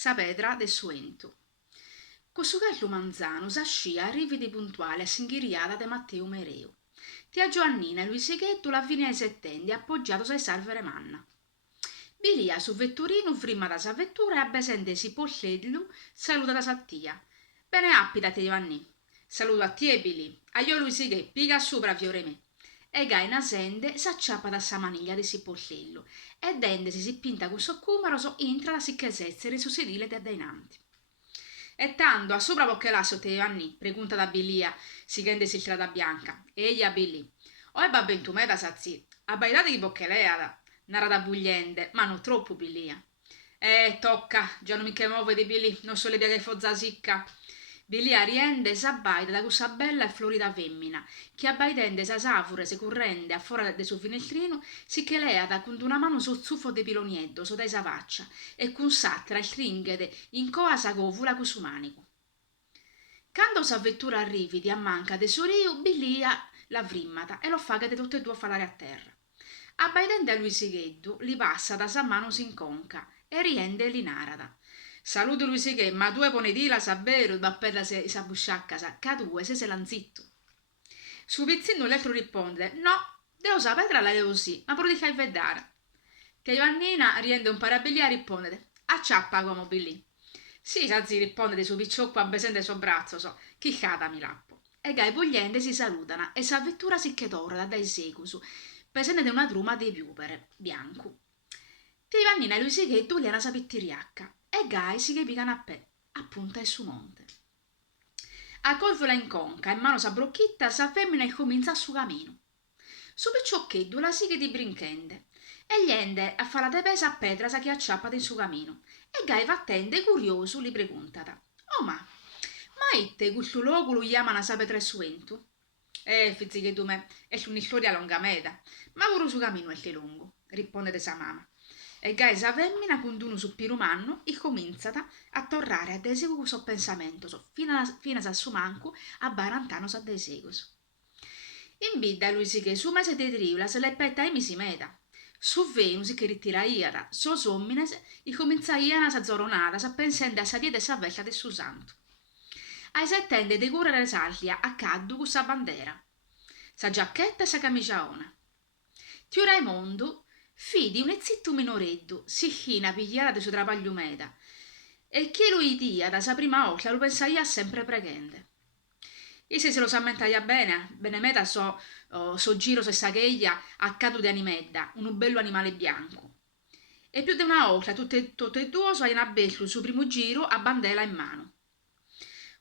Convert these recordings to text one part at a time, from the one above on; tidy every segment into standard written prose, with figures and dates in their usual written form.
Sa pedra de suentu. Questo Carlo Manzano s'ascia arrivi puntuale a singhiriata de Matteo Mereu. Tia Giovannina e Luisighetto la fine ai settendi appoggiato sai salvere manna. Bilia su vetturino frimma da sa vettura e abbesende si polledlu saluta da sa tia. Bene appita te Giovanni. Saluto a tie Bili. A io Luisighetto piga sopra fiore me. E gai nasende s'acciappa da sa maniglia di si pollello e dende si pinta con soccumero so entra da sicche sezzere su sedile de dainanti. E tanto a sopra poche lasso te Giovanni, pregunta da Bilia, si chende siltrata bianca. Egli a Billi. O e babbentumeta sazi, abbaitate chi pocchelea, narata bugliente, ma non troppo Bilia. Tocca, già non mi che muove di Billi, non so le pieghe fozza sicca. Bilia riende s'abbaida da questa bella e florida femmina, che abbaidende sa safure se currende a fora de suo finestrino, si che leada con una mano sul zuffo de pilonietto sotto sa faccia e con s'altra il tringhede in coa sa covula con su manico. Quando sa vettura arrivi di a manca de soreu, Bilia la frimmata e lo fa che de tutte e due falare a terra. Abbaidende a lui Sigheddu, li passa da sa mano s'inconca e riende li narada. Saluto Luisighe, ma tu ponetila sabero, bappella se sa busciacca sa, ca due se lanzitto. Su pizzino l'altro risponde, no, devo sapere la devo sì, ma pure ti fai vedere. Che Ivannina riende un parabilia e risponde, acciappa come bilì. Sì, sazi risponde su picciocco abbesende suo braccio, so, chi cata mi lappo. E gai pugliente si salutano e sa vettura si che torna dai segusu, pesende de una truma di piupere, bianco. Te Ivannina e Luisighe tu li ana sa pittiriacca e gai si che picano a pe, appunta e su monte. A colvola in conca, in mano sa brocchitta, sa femmina e comincia a su camino. Su picciocchetto la sighe di brinchende, e gli ende a fare la pesa a pedra sa che acciappata in su camino, e gai vattende curioso li preguntata. Oh ma itte questo luogo lo chiamano sa pedra e suentu? Fizzi che tu me, è un'istoria longa meta, ma pure su camino è lungo, risponde sa mamma. E gai sa femmina con uno su pirumanno e cominciata a torrare ad eseguo so pensamento fino a su manco a barantano sa de seguos. In bidda lui si che su mese de triula se le petta e mi si meta. Su Venus che ritira so sommines e comincia iana sa zoronata sa pensende a sa dieta e sa vecchia de su santo. Ai settende de cura resaglia a caddu con sa bandera, sa giacchetta e sa camiciaona. Tio Raimondo fidi un zitto minoreddu, si china pigliata de suo trapaglio meta, e che lui dia da sa prima volta lo pensaia sempre preghende. E se lo s'ammentaia bene meta so giro se sagheglia a cadu di animedda, un bello animale bianco. E più di una volta tutte e due so a bello su primo giro a bandela in mano.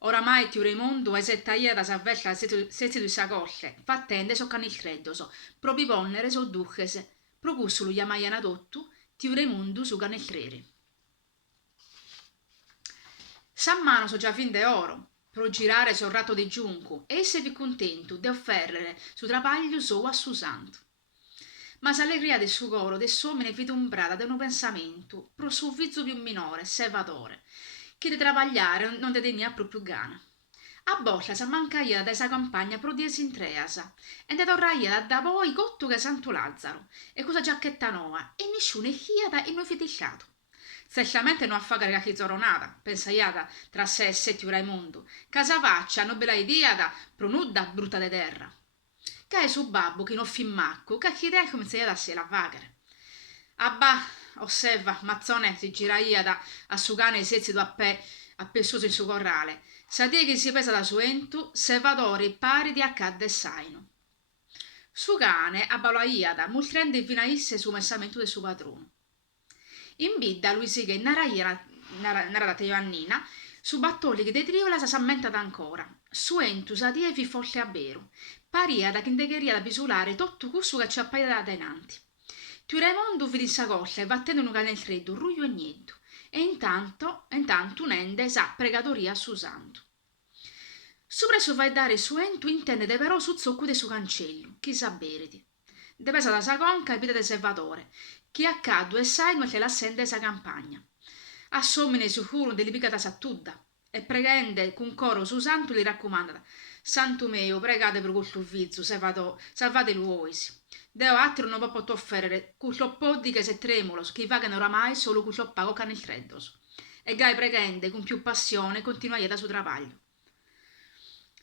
Oramai tio Raimondo è settaia da sa vecchia senza di sa colle, fattende so can il credo so, proprio ponnere so duchese, Procusso lo chiamaiano adotto, ti Raimundo su can il crere. San mano so già fin de oro, pro girare so ratto di giunco, e esse vi contento de offerrere su trapaglio so a su santo. Ma s'allegria del suo coro de somine vitumbrata de un pensamento, pro suo vizio più minore, servatore, che de trapagliare non de tenia proprio gana. A bolla s'ammancaia da sa campagna pro die s'intreasa, e de torraia da poi cotto che Santo Lazzaro, e cosa giacchetta nuova, e nessuno chiada e noi fitisciato. Certamente non a fare cacchi zoronata, pensaiata tra sé e Settio Raimondo, casa faccia, non bella idea pro nudda brutta de terra. Cae su babbo che non fimmacco, cacchi idea cominciaiata a se la vagare. Abba, osserva, mazzone si giraia a su cane e sezzido appesoso in su corrale, sa die che si pesa da suentu, servatori pari di accadde saino. Su cane abbaloaiada, multrende fino a isse su messamento del suo padrone. In bidda lui si che narata Ioannina, su battoli che de triola sa s'ammentata ancora, suentu sa die fi forte a vero, paria da che indegheria da bisulare tutto questo che ci appaia da denanti. Tio Raimondo fi di sa colla e vattendo un cane il freddo, ruglio e niente, e intanto un'ende sa pregatoria a su santo. Su presso vai dare su entu intende però su zocco de su cancello, chi sa beriti. De pesa da sa conca e pide de servatore, chi accaddu e sai che la sente sa campagna. Assomine sicuro de li pica da sattudda, e preghende con coro su santo li raccomanda, santo meo, pregate per questo vizio, salvate l'uoisi. Deo altro non può offrire, quello poddi che se tremulos, che vagano oramai solo quello pago can il freddos. e gai pregende con più passione continuaia da suo travaglio.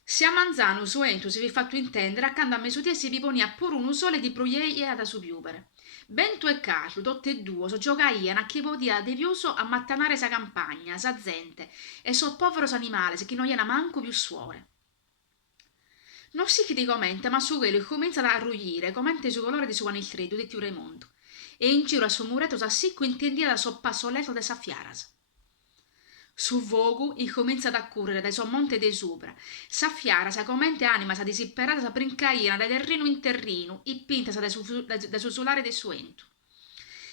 Se a manzano suentu si vi fatto intendere, accanto a mesodia si vi ponia pure un sole di proieia da su piupere. Bento e Carlo, tutti e due, so giocaiano a chi podia de piuso a mattanare sa campagna, sa gente, e so poveros animale, se chi non gliena manco più suore. Non si chi di commente, ma su quello comincia a ruggire, commente su colore di suo aniltredo di Raimondo, e in giro a suo muretto s'assicco intendia da so passo letto de sa fiaras. Su vogu incomincia ad accurrere dai suo monte di sopra, sa fiara, sa commente anima, sa disperata, sa brincaina da terreno in terreno, ippinta sa da su solare de suento.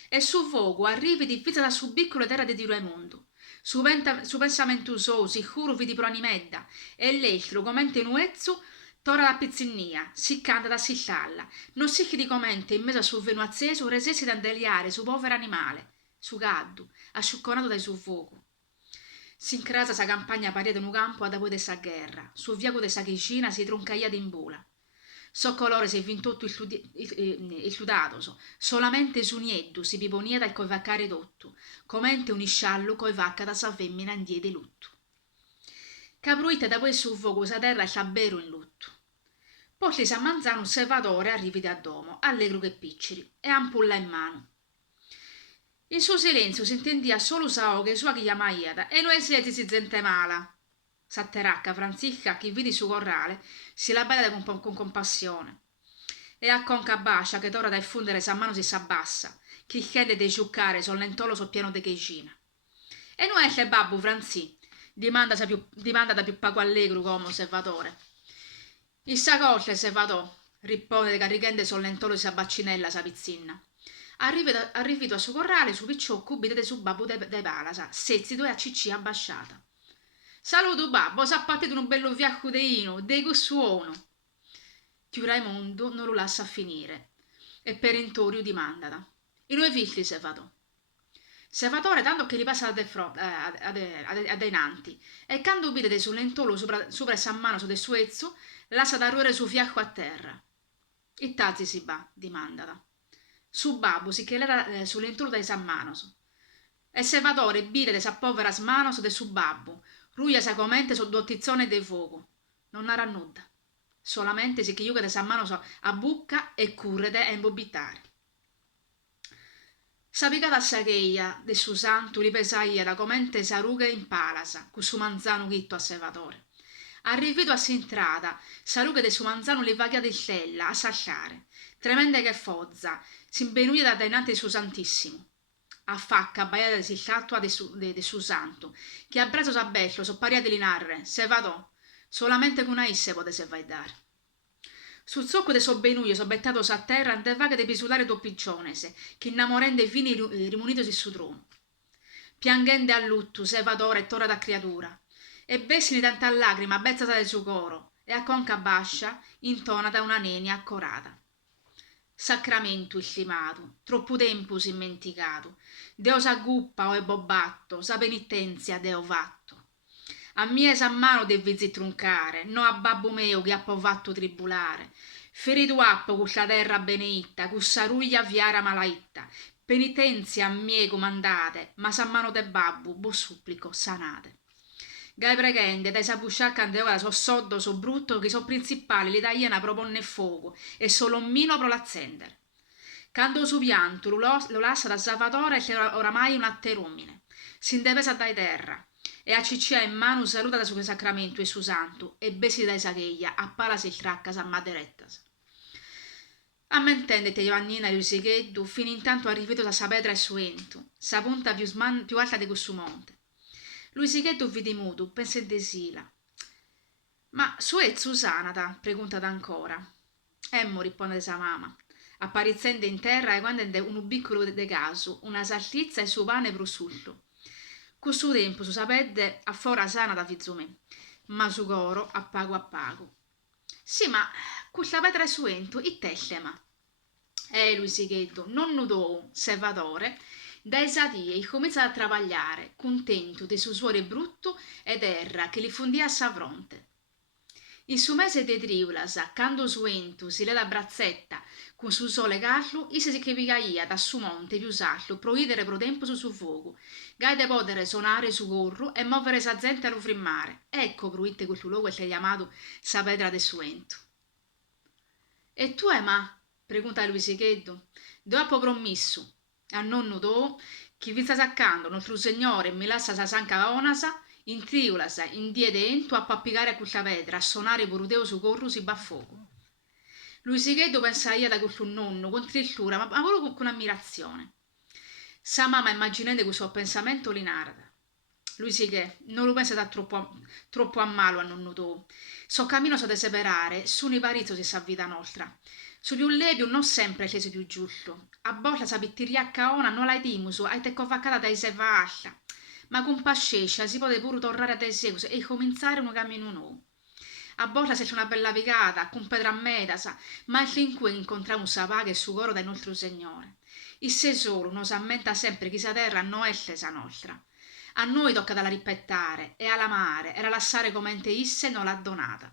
E su vogu arrivi diffisa da su piccolo terra di Raimondo. Su pensamento suo, sicuro vidi pro animedda, e l'altro, commente nuezzo, tora da pizzinnia, si canta da sillalla, non si chi di commente in mezzo a su venu acceso, resessi da andeliare su povero animale, su gaddu, asciucconato dai su vogu. Si incrasa sa campagna paria d'un campo a da poi de sa guerra, su viaco de sa chicina si troncaia d'imbula. So colore si vintotto il sudato, solamente su nieddu si piponia dal coi vaccare dotto, comente un isciallo coi vacca da sa femmina in die de lutto. Capruita da poi su fuoco sa terra sciabbero in lutto. Poi sa manzano un servatore arrivi da domo, allegro che picciri, e ampulla in mano. In suo silenzio si intendia solo sao che sua chi chiamaiada, e noi siete si gente mala. S'atteracca Franzisca, chi vidi su corrale, si la bada con compassione. E a conca bascia che tora da effundere sa mano si s'abbassa, chi scende de giuccare sol lentolo so pieno de checina. E non esce babbo Franzi, dimanda da più pago allegro come osservatore. Il sa colta servatò, rispose carrichende sol lentolo si abbaccinella sa pizzinna. Arrivito a suo corrale, su picciocco, bidete su babbo de palasa, sezzido e a ciccia abbasciata. Saluto babbo, s'appattete un bello viaccudeino, de cussuono. Più Raimondo non lo lascia finire, e per intorio dimandata. I nuoi figli Servatore tanto che li passa adenanti, e quando bidete su lentolo sopra sa mano su del suezzo, lascia da ruore su fiacco a terra. E tazzi si va, dimandata. Su babbo si che l'era su lentolo dai sa mano. E servatore bidete sa povera smano de su babbo, ruia sa comente su due tizzone de fuoco. Non narà nulla. Solamente si chiude sa mano a bucca e currete e imbobitare. Sapicata a sacheia de su santo li pesaia da comente sa ruga in palasa, cu su manzano chitto a servatore. Arrivito a s'entrata, sa ruga de su manzano li vaglia di stella a sasciare, tremenda che fozza, s'imbenuia da dinanzi su santissimo. A facca abbaiata di statua de su santo, che a brazo s'abbello so paria di linarre, servatò, solamente con una isse pote servaidare. Sul zocco de so benuio sobettato a terra ante vaga de pisulare tuo piccionese, che innamorende fini rimunitosi su trono. Piangende a lutto, servatore e tora da creatura, e bessini tanta lacrima bezzata del suo coro, e a conca bascia intonata una nenia accorata. Sacramento illimato, troppo tempo si dimenticato, Deo sa guppa o e bobbatto, sa penitenzia Deo fatto. A mia sa mano devi truncare, no a babbo meo che ha povatto tribulare. Ferito appo culla terra beneitta, cussa ruglia viara malaitta, penitenzia a mie comandate, ma sa mano de babbo, bo supplico, sanate. Gai preghende, dai sa busciacca andeora so soddo, so brutto, che so principali, li tagliana proponne fuoco, e solo mino pro l'accendere. Quando su pianto lo lascia da Salvatore e oramai un atterumine. Si indepesa dai terra, e a ciccia in mano saluta da suo sacramento e su santo, e besi dai sagheglia, a palasi il tracca sa maderettas. A me intendete Giovannina e Luisighetto, fino intanto arrivato da sa pedra e suento, sa punta più alta di questo monte. Luisighetto vidi muto, pensa in desila. Ma su è Susanata? Preguntata ancora. Emmo, risponde sa mamma, apparizzende in terra e quando un piccolo de caso, una saltizza e suo pane prosciutto. Questo tempo su sapedde a fora sana da fizzumè, ma su coro a pago. Sì, ma questa pedra è suento, i tellema. Luisighetto, non nudò, servatore, da esatie e comincia a travagliare, contento de suo suore brutto ed erra che li fondia a sa fronte. In su mese de triulas, quando suentu si le da brazzetta, con su sole gallu, isse si che pigaia da su monte piusarlo, pro idere pro tempo su fuoco, gaide podere sonare su corru e muovere sa gente allo frimmare. Ecco pruitte quel luogo è chiamato sa pedra de suentu. E tu, ma? Pregunta Luisicheddu. Dopo promesso a nonno do, chi vi sta saccando, nostro Signore, mi lascia sa sanca onasa, in triulasa, in die dentro a pappigare a quella pedra, a suonare purudeo su corru si baffoco. Luisicheddu pensaia da quel suo nonno, con tristura, ma proprio con ammirazione. Sa mamma, immaginando quel suo pensamento, li narra. Lui sì che non lo pensa da troppo a malo a nonno tuo. So cammino so separare, su ne parizzo si sa vita nostra. Su di un lebio non sempre è più giusto. A volte sa pittiria caona non l'hai timuso, hai te convaccata dai se vascia. Ma con pascescia si può pure tornare a te seguito e cominciare un cammino nuovo. A volte se c'è una bella picata, con Pedra Medasa, ma è fin qui incontriamo un sapà su coro del nostro Signore. Il se solo nos ammenta sempre che sa terra non è sa nostra. A noi tocca da rispettare e all'amare e rilassare come ente isse non l'ha donata.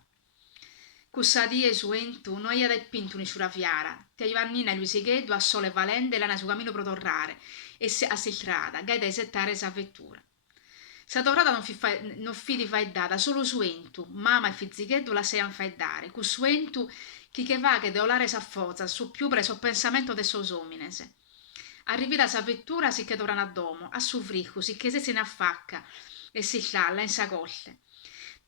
Cussa die suentu noi ha pinto un'isciura fiara, te Ivannina e Luisicheddu a sole valente l'hanno su cammino pro torrare e a siltrada, gai da settare sa vettura. Sa torrata non fi di faeddata, solo suentu, mamma e fizzichetto la seian faeddare, cu suentu che va che deolare sa forza, su più preso pensamento de sos ominese. Arrivita sa vettura si che tornano a domo, a su frico, si che se ne affacca e si scialla in sacolle.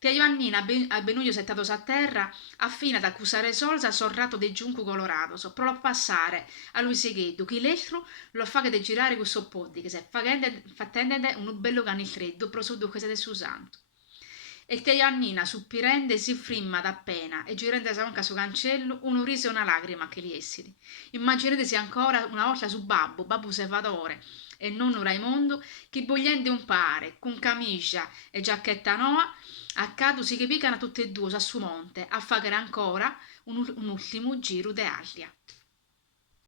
Tia Ioannina, a benuglio settato a terra, affina ad accusare solza sorrato de giunco colorato, so pro passare a lui seghetto, chi l'altro lo fa che de girare questo poddi, che se fattende un bello cane freddo, pro su duque de su santo. E tia Ioannina, suppirende, si frimma d'appena e girando anche su cancello, un riso e una lacrima che li essili. Immaginatesi ancora una volta su Babbo Salvatore, e nonno Raimondo, che bogliente un pare, con camicia e giacchetta noa, accaduto si che picano tutte e due a su monte a fare ancora un ultimo giro de aria.